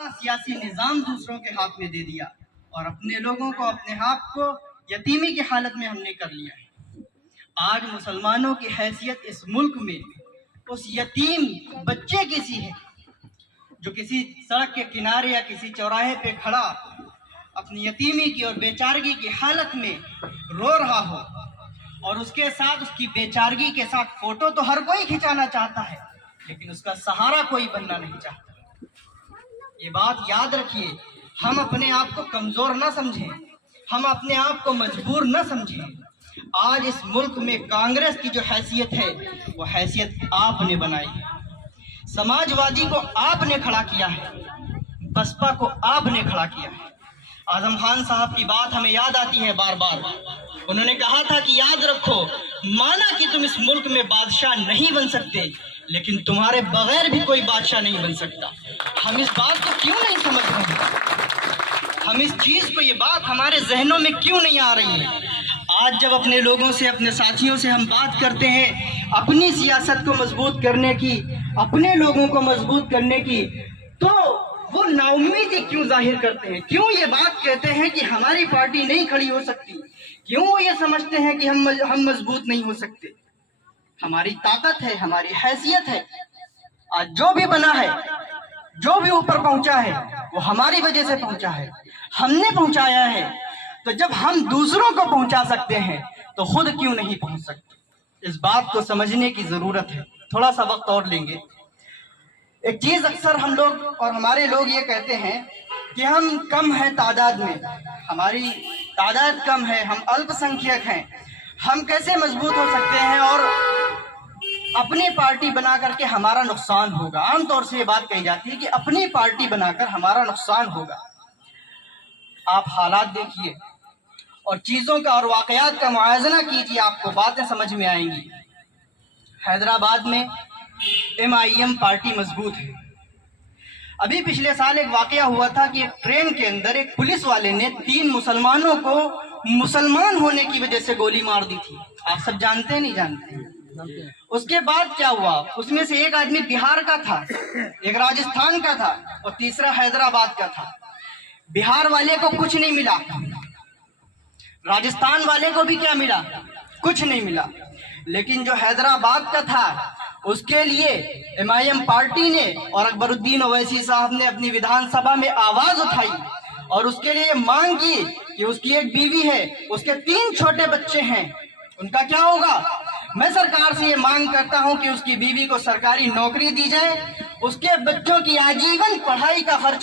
सियासी निज़ाम दूसरों के हाथ में दे दिया और अपने लोगों को, अपने आप को यतीमी की हालत में हमने कर लिया है। आज मुसलमानों की हैसियत इस मुल्क में उस यतीम बच्चे की सी है जो किसी सड़क के किनारे या किसी चौराहे पे खड़ा अपनी यतीमी की और बेचारगी की हालत में रो रहा हो, और उसके साथ, उसकी बेचारगी के साथ फोटो तो हर कोई खिंचाना चाहता है, लेकिन उसका सहारा कोई बनना नहीं चाहता। ये बात याद रखिए, हम अपने आप को कमजोर न समझें, हम अपने आप को मजबूर न समझें। आज इस मुल्क में कांग्रेस की जो हैसियत है वो हैसियत आपने बनाई है। समाजवादी को आपने खड़ा किया है, बसपा को आपने खड़ा किया है। आजम खान साहब की बात हमें याद आती है बार बार। उन्होंने कहा था कि याद रखो, माना कि तुम इस मुल्क में बादशाह नहीं बन सकते, लेकिन तुम्हारे बगैर भी कोई बादशाह नहीं बन सकता। हम इस बात को क्यों नहीं समझ रहे? हम इस चीज को, ये बात हमारे जहनों में क्यों नहीं आ रही है? आज जब अपने लोगों से, अपने साथियों से हम बात करते हैं अपनी सियासत को मजबूत करने की, अपने लोगों को मजबूत करने की, तो वो नाउम्मीदी क्यों जाहिर करते हैं? क्यों ये बात कहते हैं कि हमारी पार्टी नहीं खड़ी हो सकती? क्यों वो ये समझते हैं कि हम मजबूत नहीं हो सकते? हमारी ताकत है, हमारी हैसियत है। आज जो भी बना है, जो भी ऊपर पहुंचा है, वो हमारी वजह से पहुंचा है, हमने पहुंचाया है। तो जब हम दूसरों को पहुंचा सकते हैं तो खुद क्यों नहीं पहुंच सकते? इस बात को समझने की जरूरत है। थोड़ा सा वक्त और लेंगे। एक चीज अक्सर हम लोग और हमारे लोग ये कहते हैं कि हम कम हैं तादाद में, हमारी तादाद कम है, हम अल्पसंख्यक हैं, हम कैसे मजबूत हो सकते हैं और अपनी पार्टी बना करके हमारा नुकसान होगा। आमतौर से ये बात कही जाती है कि अपनी पार्टी बनाकर हमारा नुकसान होगा। आप हालात देखिए और चीजों का और वाकयात का मुआयजना कीजिए, आपको बातें समझ में आएंगी। हैदराबाद में MIM पार्टी मजबूत है। अभी पिछले साल एक वाकया हुआ था कि एक ट्रेन के अंदर एक पुलिस वाले ने 3 मुसलमानों को मुसलमान होने की वजह से गोली मार दी थी। आप सब जानते हैं, नहीं जानते? उसके बाद क्या हुआ? उसमें से एक आदमी बिहार का था, एक राजस्थान का था और तीसरा हैदराबाद का था। बिहार वाले को कुछ नहीं मिला, राजस्थान वाले को भी क्या मिला? कुछ नहीं मिला। लेकिन जो हैदराबाद का था उसके लिए MIM पार्टी ने और अकबरुद्दीन ओवैसी साहब ने अपनी विधानसभा में आवाज उठाई और उसके लिए मांग की कि उसकी एक बीवी है, उसके 3 छोटे बच्चे हैं, उनका क्या होगा? मैं सरकार से ये मांग करता हूं कि उसकी बीवी को सरकारी नौकरी दी जाए, उसके बच्चों की आजीवन पढ़ाई का खर्च